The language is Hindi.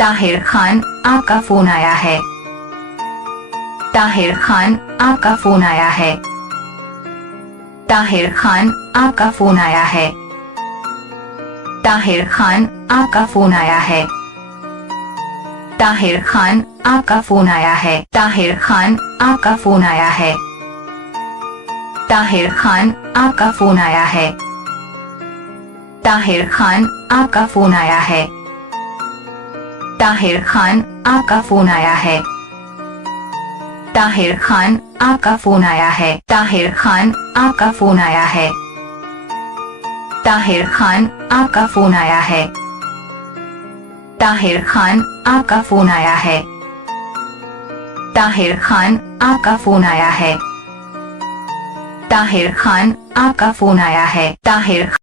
ताहिर खान, आपका फोन आया है। ताहिर खान, आपका फोन आया है। ताहिर खान, आपका फोन आया है। ताहिर खान, आपका फोन आया है। ताहिर खान, आपका फोन आया है। ताहिर खान, आपका फोन आया है। ताहिर खान, आपका फोन आया है। ताहिर खान, आपका फोन आया है। ताहिर खान, आपका फोन आया है। ताहिर खान, आपका फोन आया है। ताहिर खान, आपका फोन आया है। ताहिर खान, आपका फोन आया है। ताहिर खान, आपका फोन आया है। ताहिर खान, आपका फोन आया है। ताहिर खान, आपका फोन आया है। ताहिर